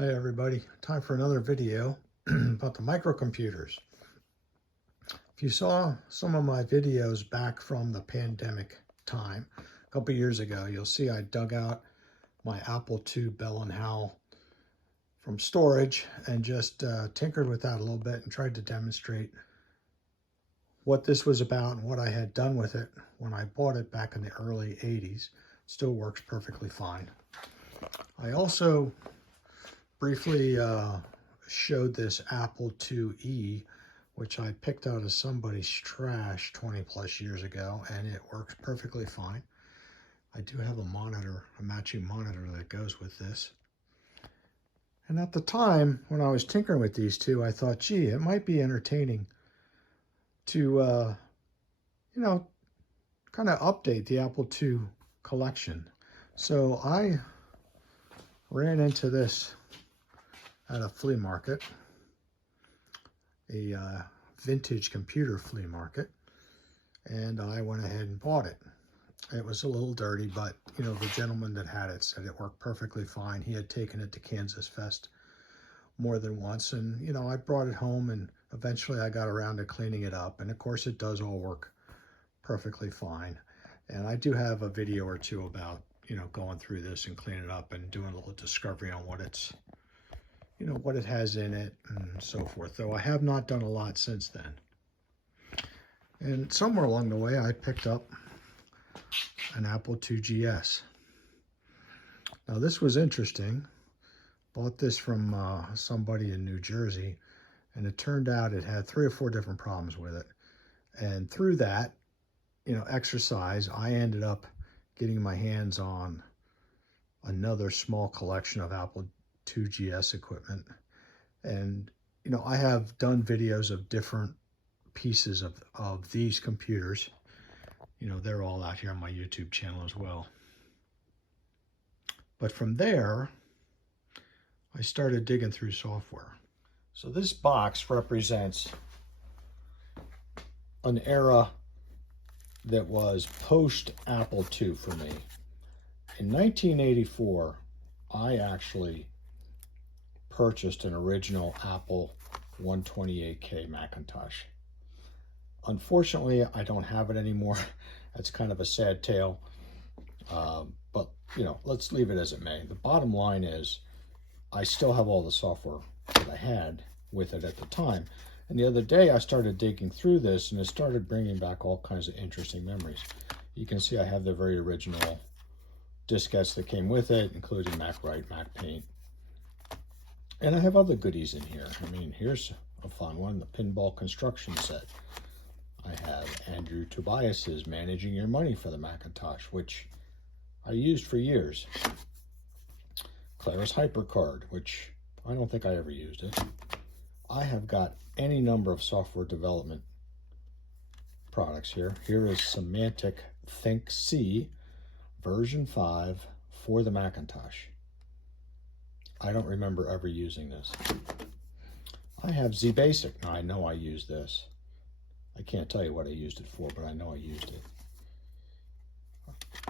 Hi everybody, time for another video about the microcomputers. If you saw some of my videos back from the pandemic time, a couple years ago, you'll see I dug out my Apple II Bell & Howell from storage and just tinkered with that a little bit and tried to demonstrate what this was about and what I had done with it when I bought it back in the early 80s. It still works perfectly fine. I also briefly showed this Apple IIe, which I picked out of somebody's trash 20 plus years ago, and it works perfectly fine. I do have a monitor, a matching monitor that goes with this. And at the time, when I was tinkering with these two, I thought, gee, it might be entertaining to, kind of update the Apple II collection. So I ran into this at a flea market, a vintage computer flea market, and I went ahead and bought it. It was a little dirty, but the gentleman that had it said it worked perfectly fine. He had taken it to Kansas Fest more than once, and I brought it home, and eventually I got around to cleaning it up, and of course it does all work perfectly fine. And I do have a video or two about going through this and cleaning it up and doing a little discovery on what it's what it has in it and so forth, though I have not done a lot since then. And somewhere along the way, I picked up an Apple II GS. Now, this was interesting. Bought this from somebody in New Jersey, and it turned out it had 3 or 4 different problems with it. And through that, exercise, I ended up getting my hands on another small collection of Apple II GS equipment. And I have done videos of different pieces of these computers. They're all out here on my YouTube channel as well. But from there, I started digging through software. So this box represents an era that was post Apple II for me. In 1984, I actually purchased an original Apple 128K Macintosh. Unfortunately, I don't have it anymore. That's kind of a sad tale. But, let's leave it as it may. The bottom line is I still have all the software that I had with it at the time. And the other day I started digging through this, and it started bringing back all kinds of interesting memories. You can see I have the very original diskettes that came with it, including MacWrite, MacPaint. And I have other goodies in here. I mean, here's a fun one, the pinball construction set. I have Andrew Tobias's Managing Your Money for the Macintosh, which I used for years. Clara's HyperCard, which I don't think I ever used it. I have got any number of software development products here. Here is Semantic Think C version 5 for the Macintosh. I don't remember ever using this. I have ZBasic. Now, I know I used this. I can't tell you what I used it for, but I know I used it.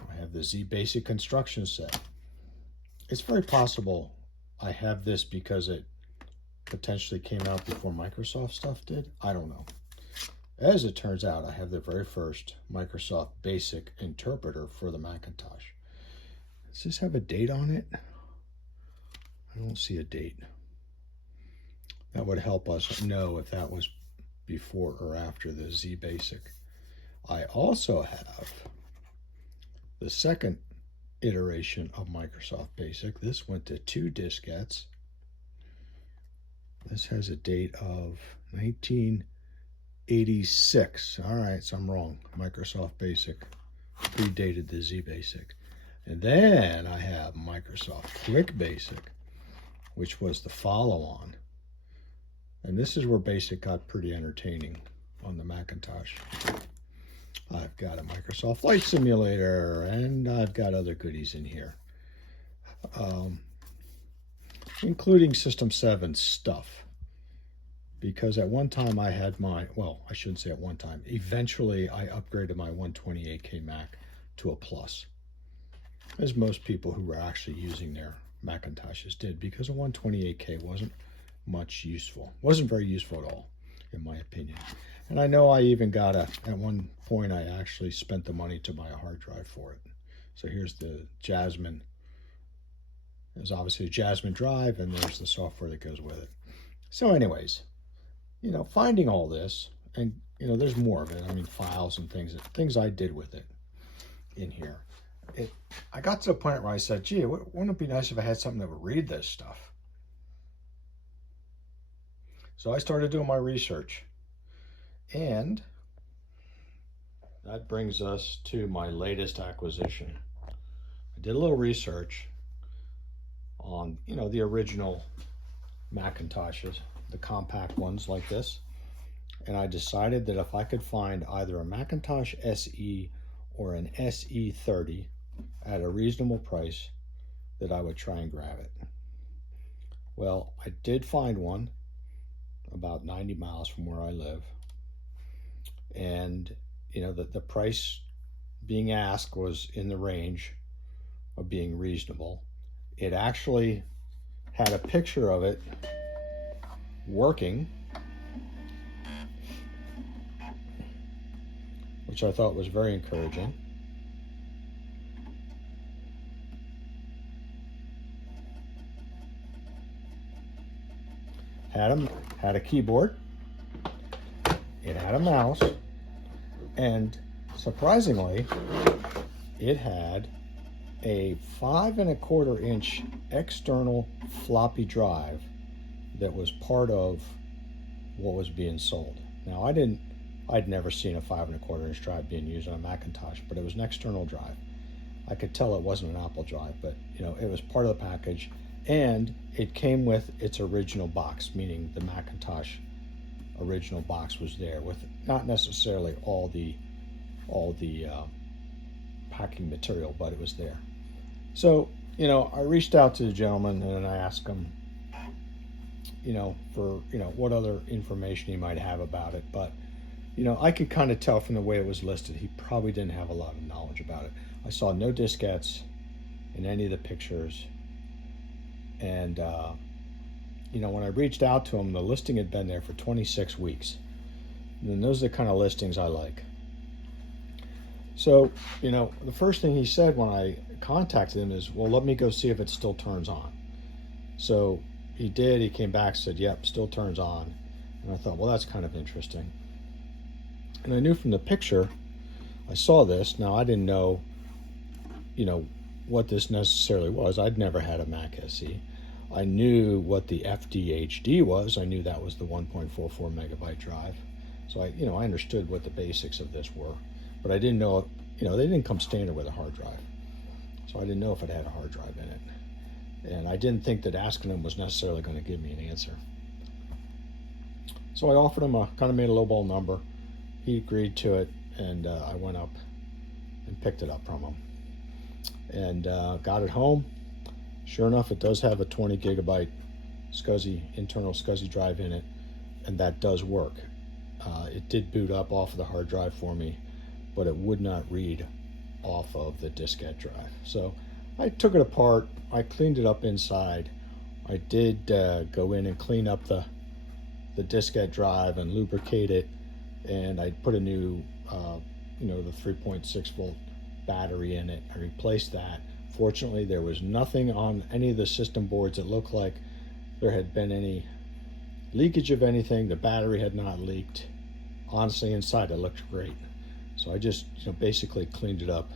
I have the ZBasic construction set. It's very possible I have this because it potentially came out before Microsoft stuff did. I don't know. As it turns out, I have the very first Microsoft Basic interpreter for the Macintosh. Does this have a date on it? I don't see a date. That would help us know if that was before or after the ZBasic. I also have the second iteration of Microsoft Basic. This went to 2 diskettes. This has a date of 1986. All right, so I'm wrong. Microsoft Basic predated the ZBasic. And then I have Microsoft Quick Basic, which was the follow-on. And this is where Basic got pretty entertaining on the Macintosh. I've got a Microsoft Flight Simulator, and I've got other goodies in here, including System 7 stuff. Because at one time I had my, well, I shouldn't say at one time, eventually I upgraded my 128K Mac to a Plus, as most people who were actually using their Macintoshes did, because a 128K wasn't very useful at all, in my opinion. And I know I even got at one point I actually spent the money to buy a hard drive for it. So here's the Jasmine. There's obviously a Jasmine drive, and there's the software that goes with it. So anyways, finding all this, and there's more of it. I mean, files and things I did with it in here. I got to the point where I said, gee, wouldn't it be nice if I had something that would read this stuff? So I started doing my research. And that brings us to my latest acquisition. I did a little research on, the original Macintoshes, the compact ones like this. And I decided that if I could find either a Macintosh SE or an SE30 at a reasonable price, that I would try and grab it. Well, I did find one about 90 miles from where I live. And, the price being asked was in the range of being reasonable. It actually had a picture of it working, which I thought was very encouraging. Had a keyboard. It had a mouse, and surprisingly, it had a 5¼ inch external floppy drive that was part of what was being sold. Now, I'd never seen a 5¼ inch drive being used on a Macintosh, but it was an external drive. I could tell it wasn't an Apple drive, but it was part of the package, and it came with its original box, meaning the Macintosh original box was there with not necessarily all the packing material, but it was there. So I reached out to the gentleman and I asked him for what other information he might have about it, but I could kind of tell from the way it was listed he probably didn't have a lot of knowledge about it. I saw no diskettes in any of the pictures, and when I reached out to him, the listing had been there for 26 weeks. And those are the kind of listings I like. So, the first thing he said when I contacted him is, well, let me go see if it still turns on. So he did. He came back, said, yep, still turns on. And I thought, well, that's kind of interesting. And I knew from the picture, I saw this. Now, I didn't know, what this necessarily was. I'd never had a Mac SE. I knew what the FDHD was. I knew that was the 1.44 megabyte drive. So I understood what the basics of this were, but I didn't know, they didn't come standard with a hard drive. So I didn't know if it had a hard drive in it. And I didn't think that asking him was necessarily going to give me an answer. So I offered him kind of made a lowball number. He agreed to it, and I went up and picked it up from him. And got it home. Sure enough, it does have a 20 gigabyte internal SCSI drive in it, and that does work. It did boot up off of the hard drive for me, but it would not read off of the diskette drive. So I took it apart. I cleaned it up inside. I did go in and clean up the diskette drive and lubricate it, and I put a new, the 3.6 volt battery in it. I replaced that. Fortunately, there was nothing on any of the system boards that looked like there had been any leakage of anything. The battery had not leaked. Honestly, inside it looked great. So I just basically cleaned it up,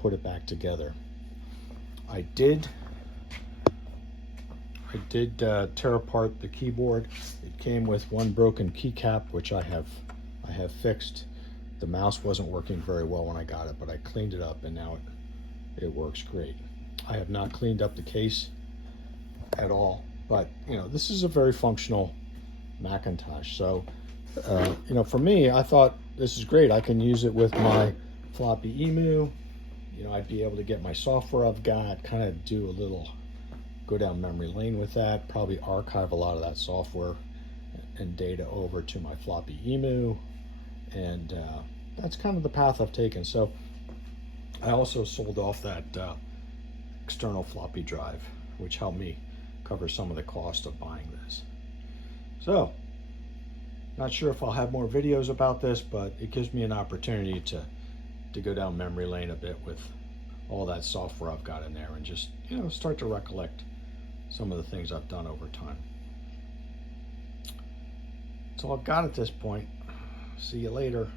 put it back together. I did tear apart the keyboard. It came with one broken keycap, which I have fixed. The mouse wasn't working very well when I got it, but I cleaned it up, and now it works great. I have not cleaned up the case at all, but this is a very functional Macintosh. So for me, I thought this is great. I can use it with my floppy emu. I'd be able to get my software I've got, kind of do a little go down memory lane with that, probably archive a lot of that software and data over to my floppy emu, and that's kind of the path I've taken. So I also sold off that external floppy drive which helped me cover some of the cost of buying this. So, not sure if I'll have more videos about this, but it gives me an opportunity to go down memory lane a bit with all that software I've got in there and just, start to recollect some of the things I've done over time. That's all I've got at this point. See you later.